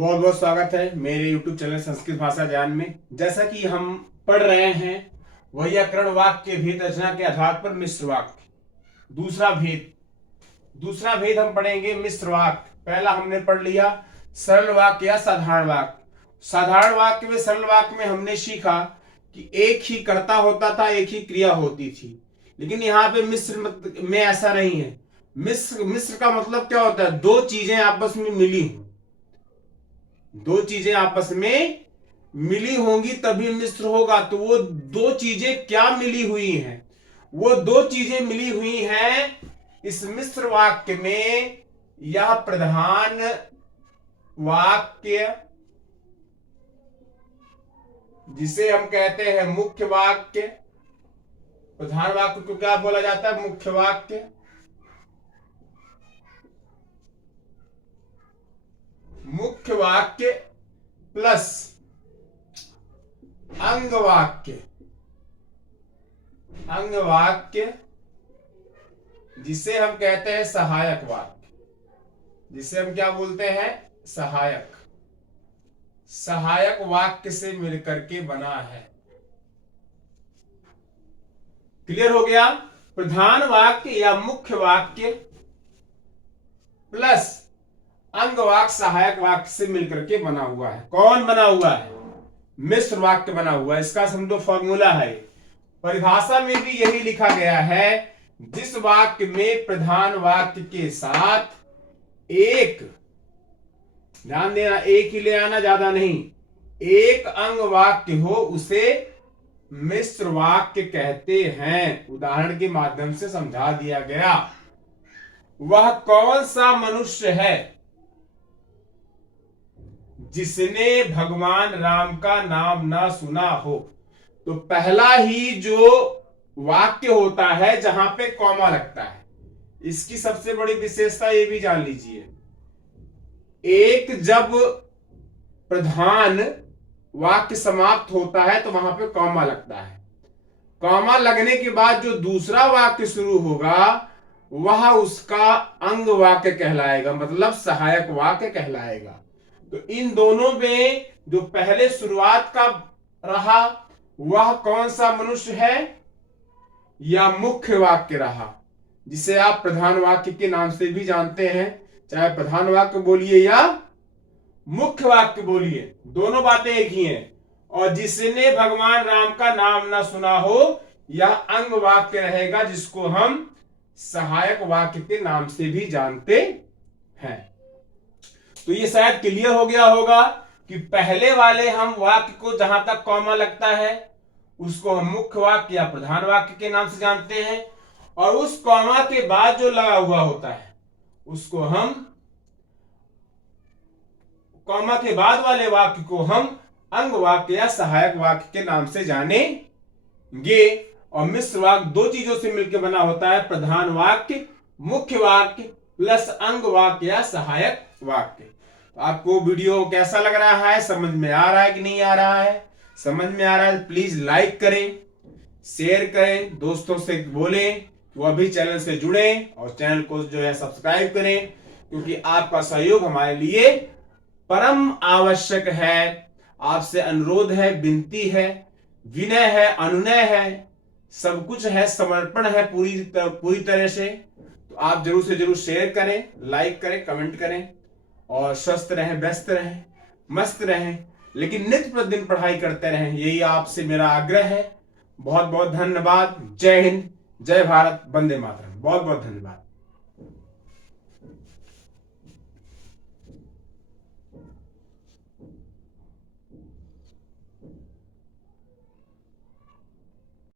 बहुत बहुत स्वागत है मेरे YouTube चैनल संस्कृत भाषा ज्ञान में। जैसा कि हम पढ़ रहे हैं वैयाकरण वाक्य भेद रचना के आधार पर मिश्र वाक्य। दूसरा भेद हम पढ़ेंगे मिश्र वाक्य। पहला हमने पढ़ लिया सरल वाक्य या साधारण वाक्य। साधारण वाक्य में सरल वाक्य में हमने सीखा कि एक ही कर्ता होता था, एक ही क्रिया होती थी। लेकिन यहाँ पे मिश्र में ऐसा नहीं है। मिश्र का मतलब क्या होता है? दो चीजें आपस में मिली हों, दो चीजें आपस में मिली होंगी तभी मिश्र होगा। तो वो दो चीजें क्या मिली हुई हैं? वो दो चीजें मिली हुई हैं इस मिश्र वाक्य में। यह प्रधान वाक्य जिसे हम कहते हैं मुख्य वाक्य, प्रधान वाक्य को क्या बोला जाता है? मुख्य वाक्य। मुख्य वाक्य प्लस अंग वाक्य। अंग वाक्य जिसे हम कहते हैं सहायक वाक्य, जिसे हम क्या बोलते हैं? सहायक। सहायक वाक्य से मिलकर के बना है। क्लियर हो गया? प्रधान वाक्य या मुख्य वाक्य प्लस अंग वाक्य सहायक वाक्य से मिलकर के बना हुआ है। कौन बना हुआ है? मिश्र वाक्य बना हुआ है। इसका समझो फॉर्मूला है। परिभाषा में भी यही लिखा गया है, जिस वाक्य में प्रधान वाक्य के साथ एक, ध्यान देना, एक ही ले आना, ज्यादा नहीं, एक अंग वाक्य हो उसे मिश्र वाक्य कहते हैं। उदाहरण के माध्यम से समझा दिया गया। वह कौन सा मनुष्य है जिसने भगवान राम का नाम ना सुना हो? तो पहला ही जो वाक्य होता है जहां पे कॉमा लगता है, इसकी सबसे बड़ी विशेषता ये भी जान लीजिए। एक जब प्रधान वाक्य समाप्त होता है तो वहां पे कॉमा लगता है। कॉमा लगने के बाद जो दूसरा वाक्य शुरू होगा वह उसका अंग वाक्य कहलाएगा, मतलब सहायक वाक्य कहलाएगा। तो इन दोनों में जो पहले शुरुआत का रहा वह कौन सा मनुष्य है? या मुख्य वाक्य रहा, जिसे आप प्रधान वाक्य के नाम से भी जानते हैं। चाहे प्रधान वाक्य बोलिए या मुख्य वाक्य बोलिए, दोनों बातें एक ही हैं। और जिसने भगवान राम का नाम ना सुना हो, यह अंग वाक्य रहेगा, जिसको हम सहायक वाक्य के नाम से भी जानते हैं। तो ये शायद क्लियर हो गया होगा कि पहले वाले हम वाक्य को जहां तक कॉमा लगता है उसको हम मुख्य वाक्य या प्रधान वाक्य के नाम से जानते हैं, और उस कॉमा के बाद जो लगा हुआ होता है उसको हम, कॉमा के बाद वाले वाक्य को हम अंग वाक्य या सहायक वाक्य के नाम से जानेंगे। और मिश्र वाक्य दो चीजों से मिलकर बना होता है, प्रधान वाक्य, मुख्य वाक्य प्लस अंग वाक्य या सहायक वाक्य। तो आपको वीडियो कैसा लग रहा है? समझ में आ रहा है कि नहीं आ रहा है? समझ में आ रहा है प्लीज लाइक करें, शेयर करें, दोस्तों से बोलें वो भी चैनल से जुड़े और चैनल को जो है सब्सक्राइब करें, क्योंकि आपका सहयोग हमारे लिए परम आवश्यक है। आपसे अनुरोध है, विनती है, विनय है, अनुनय है, सब कुछ है, समर्पण है पूरी तरह से। तो आप जरूर से जरूर शेयर करें, लाइक करें, कमेंट करें और स्वस्थ रहें, व्यस्त रहें, मस्त रहें, लेकिन नित्य प्रतिदिन पढ़ाई करते रहें, यही आपसे मेरा आग्रह है। बहुत बहुत धन्यवाद। जय हिंद, जय भारत, वंदे मातरम। बहुत बहुत धन्यवाद।